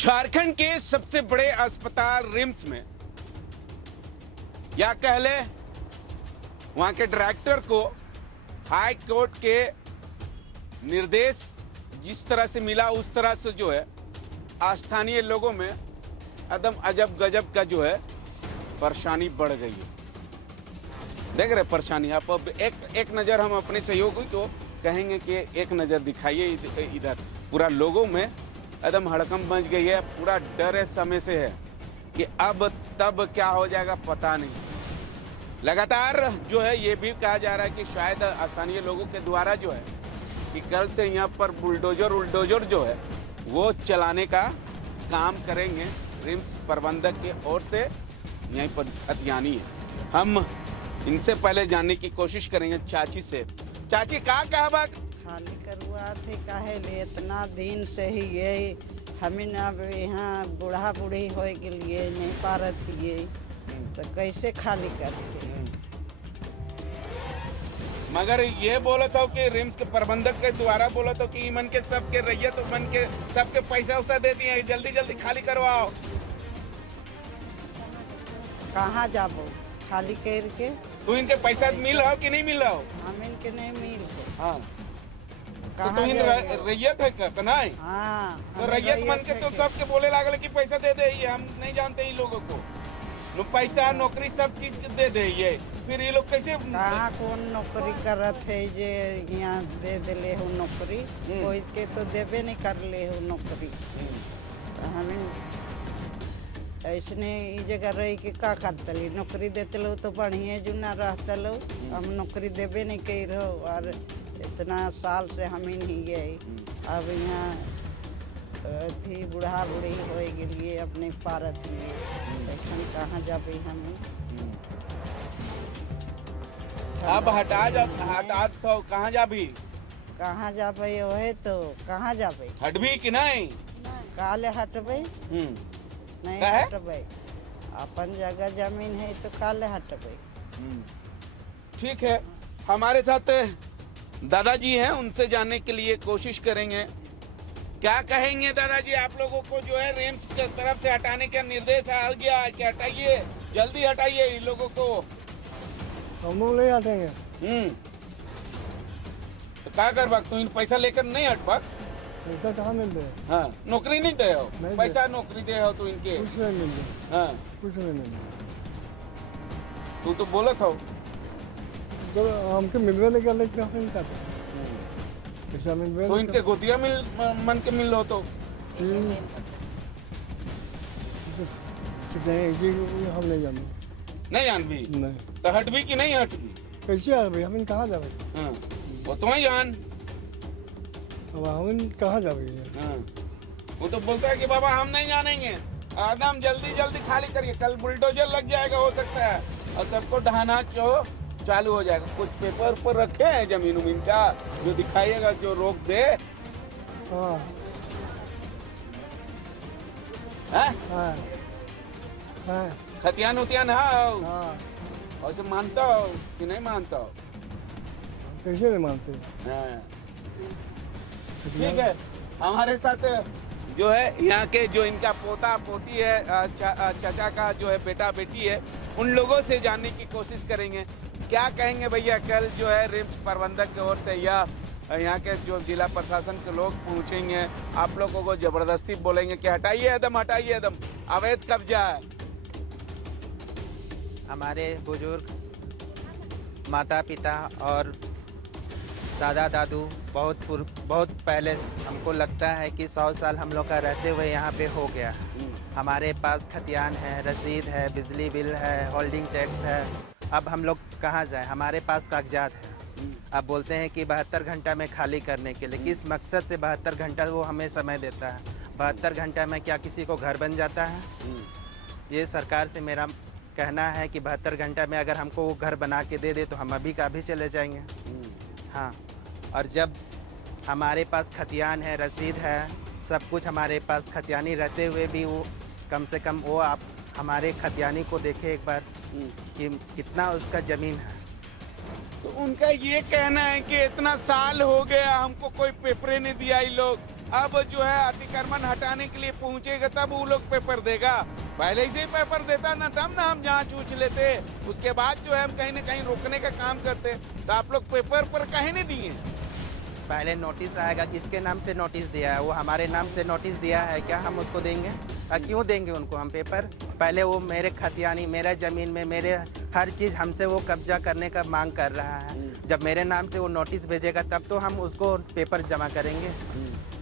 झारखंड के सबसे बड़े अस्पताल रिम्स में या कह ले वहां के डायरेक्टर को हाई कोर्ट के निर्देश जिस तरह से मिला उस तरह से जो है स्थानीय लोगों में अदम अजब गजब का जो है परेशानी बढ़ गई है। देख रहे परेशानी आप। अब एक नज़र हम अपने सहयोगी को कहेंगे कि एक नज़र दिखाइए इधर। पूरा लोगों में एकदम हड़कंप मच गई है। पूरा डर है समय से है कि अब तब क्या हो जाएगा पता नहीं। लगातार जो है ये भी कहा जा रहा है कि शायद स्थानीय लोगों के द्वारा जो है कि कल से यहाँ पर बुलडोजर जो है वो चलाने का काम करेंगे रिम्स प्रबंधक के ओर से। यहीं पर खतियानी है। हम इनसे पहले जानने की कोशिश करेंगे चाची से। चाची कहा बात खाली करवा थे काहे ले इतना दिन से ही ये हमें अब यहाँ बूढ़ा बूढ़ी हो के लिए नहीं पारत ये तो कैसे खाली करते। मगर ये बोला था कि रिम्स के प्रबंधक के द्वारा बोला था कि मन के सबके रैयत मन के सबके पैसा उसा दे दिए, जल्दी जल्दी खाली करवाओ। कहाँ जाबो खाली करके? तू इनके पैसा मिल हो कि नहीं मिल हो? हम इनके नहीं मिल। हाँ कहाँ तो रैयत है का नहीं? हाँ तो रैयत मन के तो सबके बोले लागल कि पैसा दे दे। हम नहीं जानते इन लोगों को पैसा नौकरी सब चीज दे दे। ये फिर ये लोग कैसे कहाँ कौन नौकरी करत है जे यहाँ दे दिले हो नौकरी? कोई के तो देवे नहीं कर ले हो नौकरी। तो हमें ऐसने ई जगह रही के का करतली नौकरी देते लो तो बढ़िया जुना रहता लो। हम नौकरी देवे नहीं कही रहो और इतना साल से हम ही नहीं गए। अब यहाँ थी बूढ़ा बूढ़ी हो गए अपने पारत में लेकिन कहाँ जाबे हमें? अब हटा तो कहाँ जाबी? कहाँ जाबे ओहे तो कहाँ जाबे? हटबी कि नहीं? काले हटबे? नहीं हटबे। अपन जगह जमीन है तो काले हटबे। ठीक है, हमारे साथ दादाजी हैं, उनसे जानने के लिए कोशिश करेंगे। क्या कहेंगे दादाजी? आप लोगों को जो है रिम्स की तरफ से हटाने का निर्देश आ गया कि हटाइए, जल्दी हटाइए इन लोगों को। हम लोग ले हटेंगे। तो क्या कर तू इन पैसा लेकर नहीं हट पाक? पैसा कहाँ मिल रहा है? हाँ नौकरी नहीं दे हो? पैसा नौकरी दे हो तो इनके कुछ नहीं मिल रहा। हाँ कुछ नहीं मिल रहा। तू तो बोला था तो हमके मिलवे नहीं कर लेते हम इनका पैसा मिलवे तो इनके गोदिया मिल मन के मिल लो तो हम नहीं जाने। नहीं जान भी नहीं तो हट भी कि नहीं हट भी? कैसे आ भाई हम कहाँ जावे? हाँ वो तुम्हें जान। अब हम कहाँ जावे? हाँ वो तो बोलता है कि बाबा हम नहीं जानेंगे, एकदम जल्दी जल्दी खाली करिए, कल बुलडोजर लग जाएगा हो सकता है और सबको ढहाना चालू हो जाएगा। कुछ पेपर पर रखे हैं जमीन उमीन का जो दिखाइएगा, जो रोक दे। हाँ हाँ हाँ खतियान उतियान हाँ हाँ। और मानता हो कि नहीं मानता हो? कैसे नहीं मानते? हाँ ठीक है, हमारे साथ जो है यहाँ के जो इनका पोता पोती है, चाचा का जो है बेटा बेटी है, उन लोगों से जानने की कोशिश करेंगे। क्या कहेंगे भैया? कल जो है रिम्स प्रबंधक की ओर से या यहाँ के जो जिला प्रशासन के लोग पहुँचेंगे, आप लोगों को जबरदस्ती बोलेंगे कि हटाइए एकदम अवैध कब्जा है। हमारे बुजुर्ग माता पिता और दादा दादू बहुत पहले हमको लगता है कि 100 साल हम लोग का रहते हुए यहाँ पे हो गया। हमारे पास खतियान है, रसीद है, बिजली बिल है, होल्डिंग टैक्स है। अब हम लोग कहाँ जाएं? हमारे पास कागजात है। अब बोलते हैं कि 72 घंटा में खाली करने के लिए। किस मकसद से 72 घंटा वो हमें समय देता है? 72 घंटा में क्या किसी को घर बन जाता है? ये सरकार से मेरा कहना है कि 72 घंटा में अगर हमको वो घर बना के दे दे तो हम अभी का अभी चले जाएंगे। हाँ, और जब हमारे पास खतियान है, रसीद है, सब कुछ हमारे पास खतियानी रहते हुए भी वो कम से कम वो आप हमारे खतियानी को देखें एक बार कि कितना उसका ज़मीन है। तो उनका ये कहना है कि इतना साल हो गया हमको कोई पेपरे नहीं दिया ये लोग, अब जो है अतिक्रमण हटाने के लिए पहुंचेगा तब वो लोग पेपर देगा। पहले से ही पेपर देता ना तब ना हम जांच ऊंच लेते, उसके बाद जो है हम कहीं ना कहीं रोकने का काम करते। तो आप लोग पेपर पर कहीं नहीं दिए। पहले नोटिस आएगा, किसके नाम से नोटिस दिया है, वो हमारे नाम से नोटिस दिया है क्या, हम उसको देंगे? क्यों देंगे उनको हम पेपर? पहले वो मेरे खतियानी, मेरा ज़मीन में मेरे हर चीज़ हमसे वो कब्जा करने का मांग कर रहा है। जब मेरे नाम से वो नोटिस भेजेगा तब तो हम उसको पेपर जमा करेंगे।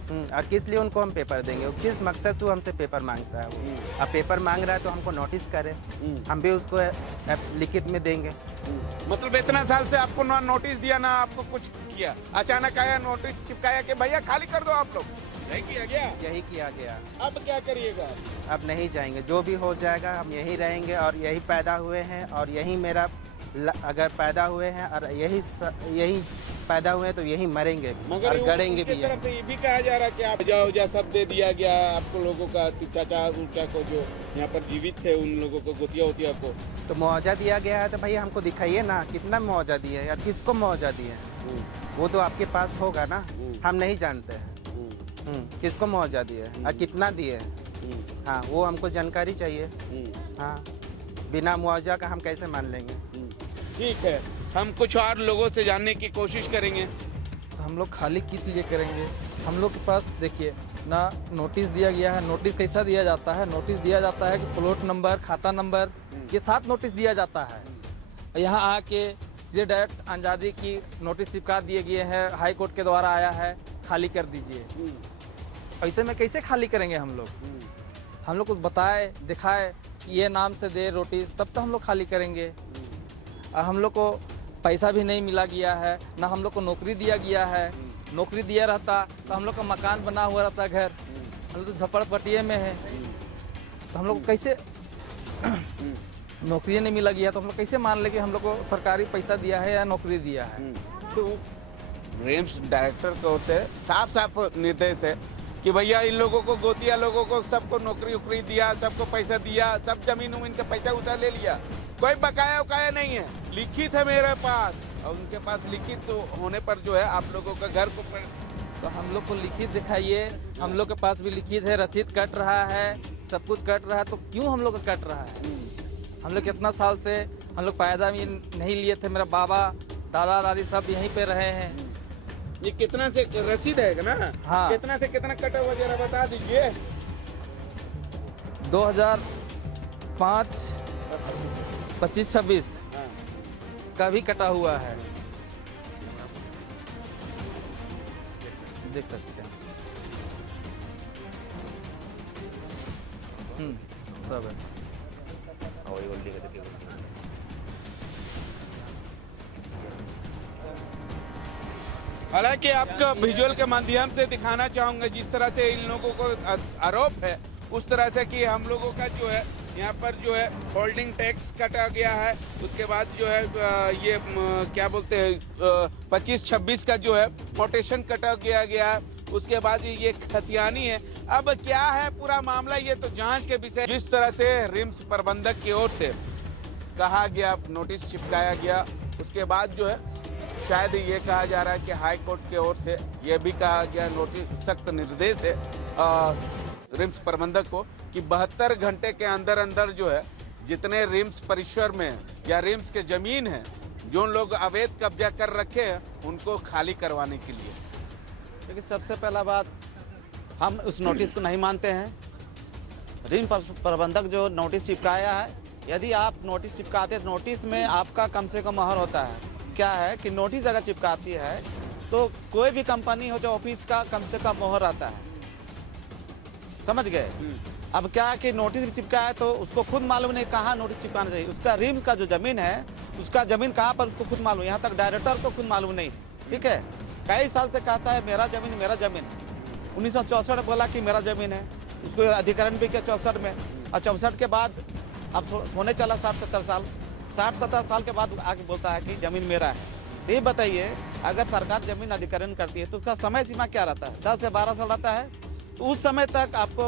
और किस लिए उनको हम पेपर देंगे? वो किस मकसद से वो हमसे पेपर मांगता है? वो अब पेपर मांग रहा है तो हमको नोटिस करे, हम भी उसको लिखित में देंगे। मतलब इतना साल से आपको ना नोटिस दिया ना आपको कुछ किया, अचानक आया नोटिस चिपकाया कि भैया खाली कर दो आप लोग, नहीं किया गया? यही किया गया। अब क्या करिएगा? अब नहीं जाएंगे, जो भी हो जाएगा हम यहीं रहेंगे और यही पैदा हुए हैं और यही मेरा अगर पैदा हुए हैं और यही पैदा हुए हैं तो यही मरेंगे भी मगर और गड़ेंगे भी। उनकी तरफ से ये भी कहा जा रहा है कि आप जाओ जा सब दे दिया गया आपको लोगों का, चाचा उल्टा को जो यहाँ पर जीवित थे उन लोगों को, गोतिया वोतिया को। तो मुआवजा दिया गया है तो भाई हमको दिखाइए ना कितना मुआवजा दिया है यार, किसको मुआवजा दिया है? वो तो आपके पास होगा ना, हम नहीं जानते हैं। किसको मुआवजा दिया है और कितना दिए है? हाँ, वो हमको जानकारी चाहिए। हाँ, बिना मुआवजा का हम कैसे मान लेंगे? ठीक है, हम कुछ और लोगों से जानने की कोशिश करेंगे। तो हम लोग खाली किस लिए करेंगे? हम लोग के पास देखिए ना नोटिस दिया गया है। नोटिस कैसा दिया जाता है? नोटिस दिया जाता है कि प्लॉट नंबर, खाता नंबर के साथ नोटिस दिया जाता है। यहाँ आके सीधे डायरेक्ट आज़ादी की नोटिस चिपका दिए गए हैं, हाई कोर्ट के द्वारा आया है, खाली कर दीजिए। ऐसे में कैसे खाली करेंगे हम लोग? हम लोग को बताए, दिखाए कि ये नाम से दे नोटिस, तब तो हम लोग खाली करेंगे। हम लोग को पैसा भी नहीं मिला गया है, ना हम लोग को नौकरी दिया गया है। नौकरी दिया रहता तो हम लोग का मकान बना हुआ रहता, घर हम लोग तो झपड़पट्टिए में है। तो हम लोग को कैसे नौकरी नहीं मिला गया तो हम लोग कैसे मान ले कि हम लोग को सरकारी पैसा दिया है या नौकरी दिया है? तो रिम्स डायरेक्टर की ओर से साफ साफ निर्देश है कि भैया इन लोगों को, गोतिया लोगों को सबको नौकरी उकरी दिया, सबको पैसा दिया, सब जमीन उमीन का पैसा उठा ले लिया, कोई बकाया उकाया नहीं है। लिखित है मेरे पास, और उनके पास लिखित तो होने पर जो है आप लोगों का घर को तो हम लोग को लिखित दिखाइए। हम लोग के पास भी लिखित है, रसीद कट रहा है, सब कुछ कट रहा है, तो क्यों हम लोग का कट रहा है? हम लोग कितना साल से हम लोग पैदा भी नहीं लिए थे, मेरा बाबा दादा दादी सब यहीं पे रहे हैं। ये कितना से रसीद है ना? हाँ। कितना से कितना कटा वगैरह बता दीजिए। 2005 25-26 का भी कटा हुआ है, देख सकते हैं। सब है। हालांकि आपका विजुअल के माध्यम से दिखाना चाहूंगा जिस तरह से इन लोगों को आरोप है, उस तरह से कि हम लोगों का जो है यहाँ पर जो है होल्डिंग टैक्स कटा गया है, उसके बाद जो है ये क्या बोलते हैं 25-26 का जो है मोटेशन कटा गया है, उसके बाद ये खतियानी है। अब क्या है पूरा मामला, ये तो जांच के विषय। जिस तरह से रिम्स प्रबंधक की ओर से कहा गया, नोटिस चिपकाया गया, उसके बाद जो है शायद ये कहा जा रहा है कि हाई कोर्ट की ओर से ये भी कहा गया, नोटिस सख्त निर्देश है रिम्स प्रबंधक को कि 72 घंटे के अंदर अंदर जो है जितने रिम्स परिसर में या रिम्स के जमीन है जो लोग अवैध कब्जा कर रखे हैं उनको खाली करवाने के लिए। देखिए, सबसे पहला बात, हम उस नोटिस को नहीं मानते हैं। रिम्स प्रबंधक जो नोटिस चिपकाया है, यदि आप नोटिस चिपकाते हैं, नोटिस में आपका कम से कम मोहर होता है। क्या है कि नोटिस अगर चिपकाती है तो कोई भी कंपनी हो जो ऑफिस का कम से कम मोहर आता है, समझ गए? अब क्या है कि नोटिस भी चिपका है तो उसको खुद मालूम नहीं कहाँ नोटिस चिपकाना चाहिए। उसका रिम्स का जो ज़मीन है, उसका ज़मीन कहाँ पर उसको खुद मालूम, यहाँ तक डायरेक्टर को खुद मालूम नहीं। ठीक है, कई साल से कहता है मेरा ज़मीन मेरा ज़मीन। 1964 बोला कि मेरा ज़मीन है, उसको अधिकरण भी किया 64 में, और 64 के बाद अब होने चला 60-70 साल, 60-70 साल के बाद आके बोलता है कि ज़मीन मेरा है। तो ये बताइए, अगर सरकार ज़मीन अधिकरण करती है तो उसका समय सीमा क्या रहता है? 10 से 12 साल रहता है। तो उस समय तक आपको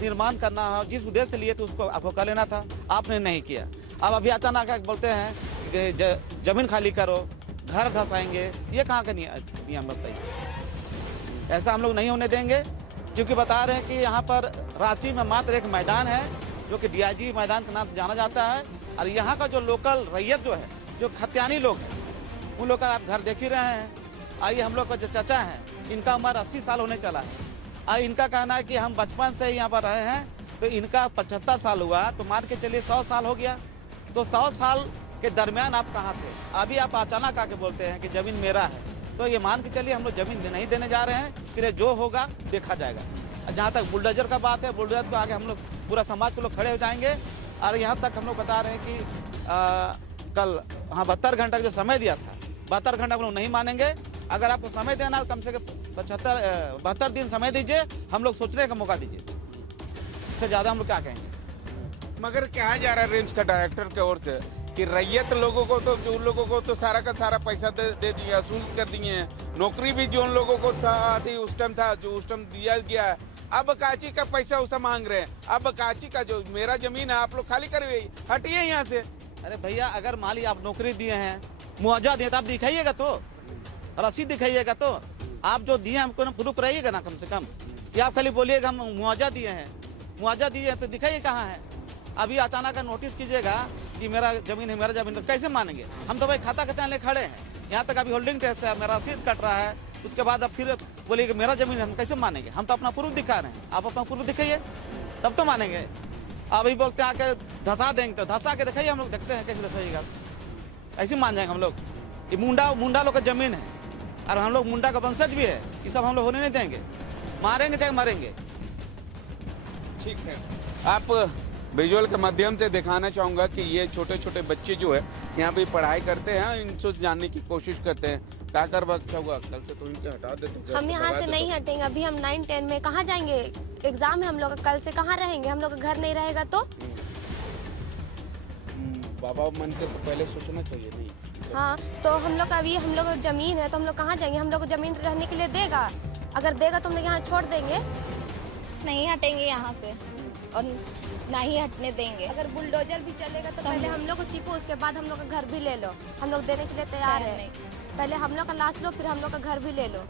निर्माण करना हो, जिस उद्देश्य से लिए तो उसको आपको कर लेना था, आपने नहीं किया। अब अभी अचानक बोलते हैं कि ज़मीन खाली करो, घर धसाएंगे, ये कहाँ का नियम बताइए? ऐसा हम लोग नहीं होने देंगे। क्योंकि बता रहे हैं कि यहाँ पर रांची में मात्र एक मैदान है जो कि DIG मैदान के नाम से जाना जाता है, और यहाँ का जो लोकल रैयत जो है, जो खतियानी लोग हैं, उन लोग का आप घर देख ही रहे हैं। आइए हम लोग का जो चाचा हैं, इनका उम्र 80 साल होने चला है। इनका कहना है कि हम बचपन से ही यहाँ पर रहे हैं, तो इनका 75 साल हुआ, तो मान के चलिए 100 साल हो गया। तो 100 साल के दरमियान आप कहाँ थे? अभी आप अचानक आके बोलते हैं कि ज़मीन मेरा है। तो ये मान के चलिए हम लोग ज़मीन नहीं देने जा रहे हैं, इसके लिए जो होगा देखा जाएगा। जहाँ तक बुलडोजर का बात है, बुलडोजर को आगे हम लोग पूरा समाज के लोग खड़े हो जाएंगे। और यहाँ तक हम लोग बता रहे हैं कि कल हाँ 72 घंटा का जो समय दिया था, 72 घंटा हम लोग नहीं मानेंगे। अगर आपको समय देना कम से कम 72 दिन समय दीजिए, हम लोग सोचने का मौका दीजिए। इससे ज़्यादा हम लोग क्या कहेंगे? मगर कहा जा रहा है रिम्स का डायरेक्टर की ओर से कि रैयत लोगों को तो, जो उन लोगों को तो सारा का सारा पैसा दे दिए, असूल कर दिए हैं। नौकरी भी जो उन लोगों को थी उस टाइम था, जो उस टाइम दिया गया है, अब काची का पैसा उसे मांग रहे हैं। अब काची का जो मेरा जमीन है आप लोग खाली करिए, हटिए यहाँ से। अरे भैया, अगर मान ली आप नौकरी दिए हैं, मुआवजा दिए, तो आप दिखाइएगा, तो रसीद दिखाइएगा। तो आप जो दिए हमको प्रूफ रहिएगा ना कम से कम। या आप खाली बोलिएगा हम मुआवजा दिए हैं, मुआवजा दिए हैं, तो दिखाइए कहाँ है। अभी अचानक नोटिस कीजिएगा कि मेरा ज़मीन है, मेरा ज़मीन, तो कैसे मानेंगे? हम तो भाई खाता खाते ले खड़े हैं, यहाँ तक अभी होल्डिंग टैक्स है, मेरा रसीद कट रहा है, उसके बाद अब फिर बोलिए कि मेरा ज़मीन है, हम कैसे मानेंगे? हम तो अपना प्रूफ दिखा रहे हैं, आप अपना प्रूफ दिखाइए, तब तो मानेंगे। अभी बोलते हैं आके धंसा देंगे, तो धंसा के दिखाइए, हम लोग देखते हैं कैसे दिखाइएगा। ऐसे मान जाएंगे हम लोग कि मुंडा लोग का ज़मीन है, और हम लोग मुंडा का वंशज भी है, ये सब हम लोग होने नहीं देंगे। मारेंगे चाहे मरेंगे। ठीक है, आप विजुअल के माध्यम से दिखाना चाहूँगा कि ये छोटे छोटे बच्चे जो है यहाँ पे पढ़ाई करते हैं, इनसे जानने की कोशिश करते हैं। क्या कर वक्त होगा कल से तो इनके हटा देते। हम यहाँ से नहीं हटेंगे। अभी हम 9-10 में कहाँ जाएंगे? एग्जाम है हम लोग का, कल से कहाँ रहेंगे? हम लोग का घर नहीं रहेगा तो बाबा मन से तो पहले सोचना चाहिए नहीं। हाँ, तो हम लोग का अभी हम लोग जमीन है, तो हम लोग कहाँ जाएंगे? हम लोग को जमीन रहने के लिए देगा? अगर देगा तो हम लोग यहाँ छोड़ देंगे, नहीं हटेंगे यहाँ से और ना ही हटने देंगे। अगर बुलडोजर भी चलेगा तो पहले हम लोग को चिपो, उसके बाद हम लोग का घर भी ले लो। हम लोग देने के लिए तैयार है। पहले हम लोग का लाश लो, फिर हम लोग का घर भी ले लो।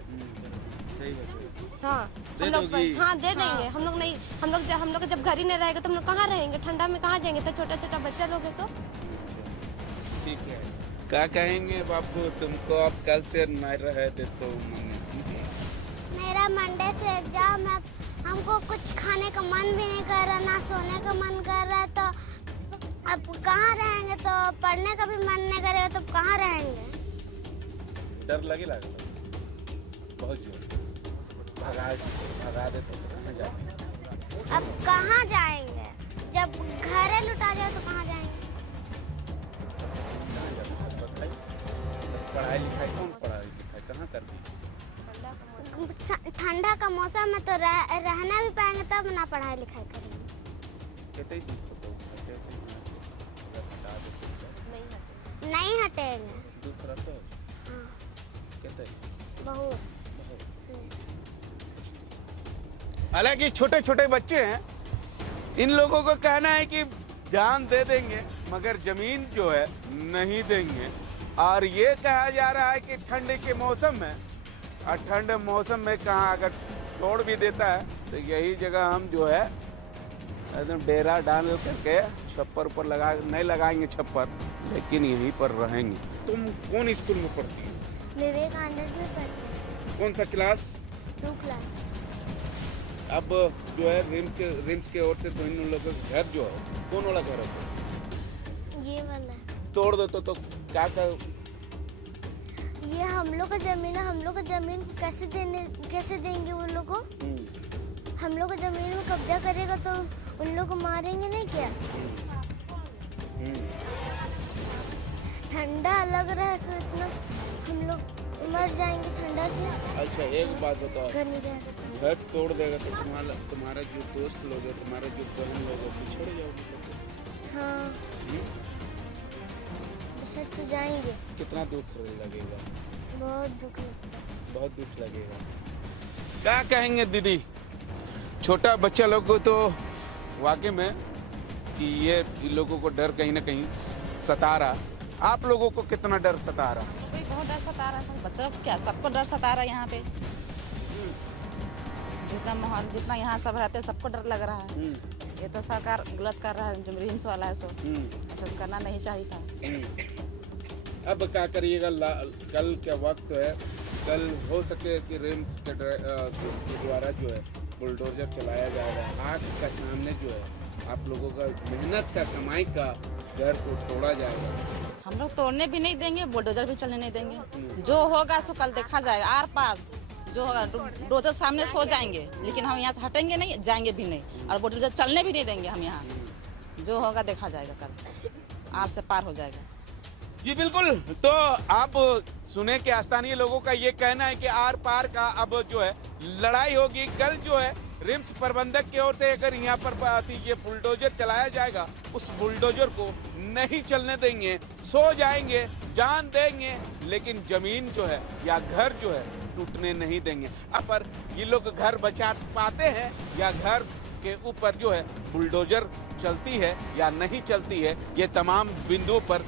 हाँ, हम लोग हाँ दे देंगे। हम लोग नहीं, हम लोग जब घर ही नहीं रहेगा तो हम लोग कहाँ रहेंगे? ठंडा में कहाँ जाएंगे? तो छोटा छोटा बच्चा लोग है तो। ठीक है, क्या कहेंगे बापू तुमको? आप कल से नहीं रहे थे तो मेरा मंडे से एग्जाम है, हमको कुछ खाने का मन भी नहीं कर रहा, ना सोने का मन कर रहा है, तो अब कहाँ रहेंगे? तो पढ़ने का भी मन नहीं करेगा तो कहाँ रहेंगे? डर लगे बहुत जोर, भगा दे तो कहाँ जाएंगे? अब कहाँ जाएंगे? जब घरे लुटा जाए तो कहाँ जाएंगे? पढ़ाई लिखाई कौन पढ़ाई लिखाई कहाँ कर दी? ठंडा का मौसम में तो रहना भी पाएंगे, तब ना पढ़ाई लिखाई करेंगे। नहीं हटेंगे। बहुत। हालांकि छोटे छोटे बच्चे हैं, इन लोगों को कहना है कि जान दे देंगे मगर जमीन जो है नहीं देंगे। और ये कहा जा रहा है कि ठंड के मौसम में, और ठंड मौसम में कहाँ अगर तोड़ भी देता है तो यही जगह हम जो है एकदम डेरा डाल करके छप्पर ऊपर लगा, नहीं लगाएंगे छप्पर, लेकिन यहीं पर रहेंगे। तुम कौन स्कूल में पढ़ती हो? विवेकानंद में पढ़ते हैं। कौन सा क्लास? 2 क्लास। अब जो है रिम्स के ओर से तो इन लोगों का घर जो है कौन वाला घर है? ये वाला तोड़ दो तो क्या कर? ये हम लोग का जमीन है, हम लोग का जमीन कैसे देंगे वो लोग को? हम लोग का जमीन में कब्जा करेगा तो उन लोग को मारेंगे नहीं क्या? ठंडा लग रहा है, सो इतना हम लोग मर जाएंगे ठंडा से। अच्छा एक बात बताओ, घर नहीं रहेगा, घर तोड़ देगा तो तुम्हारा जो दोस्त लोग है, तुम्हारा जो बहन लोग है, पिछड़ जाओगे? हाँ, पिछड़ तो जाएंगे। कितना दुख लगेगा? बहुत दुख लगता है। बहुत दुख लगेगा। क्या कहेंगे दीदी? छोटा बच्चा लोग को तो वाकई में कि ये इन लोगों को डर कहीं ना कहीं सता रहा। आप लोगों को कितना डर सता रहा? बहुत डर सता रहा है, बच्चा क्या सबको डर सता रहा है यहाँ पे। एकदम माहौल जितना यहाँ सब रहते हैं सबको डर लग रहा है। ये तो सरकार गलत कर रहा है, जो रिम्स वाला है सो ऐसा तो करना नहीं चाहिए था। अब क्या करिएगा? कल क्या वक्त है, कल हो सके कि रिम्स के द्वारा जो है बुलडोजर चलाया जाएगा। आग का सामने जो है आप लोगों का मेहनत का कमाई का घर को तोड़ा जाएगा। हम लोग तोड़ने भी नहीं देंगे, बुलडोजर भी चलने नहीं देंगे। जो होगा सो कल देखा जाएगा, आर पार जो होगा बुलडोजर सामने सो जाएंगे, लेकिन हम यहाँ से हटेंगे नहीं, जाएंगे भी नहीं, और बुलडोजर चलने भी नहीं देंगे हम यहाँ। जो होगा देखा जाएगा, कल आर से पार हो जाएगा। जी बिल्कुल। तो आप सुने कि स्थानीय लोगों का ये कहना है कि आर पार का अब जो है लड़ाई होगी। कल जो है रिम्स प्रबंधक की ओर से अगर यहाँ पर ये बुलडोजर चलाया जाएगा, उस बुलडोजर को नहीं चलने देंगे, सो जाएंगे, जान देंगे, लेकिन जमीन जो है या घर जो है टूटने नहीं देंगे। अब पर ये लोग घर बचा पाते हैं या घर के ऊपर जो है बुलडोजर चलती है या नहीं चलती है, ये तमाम बिंदुओं पर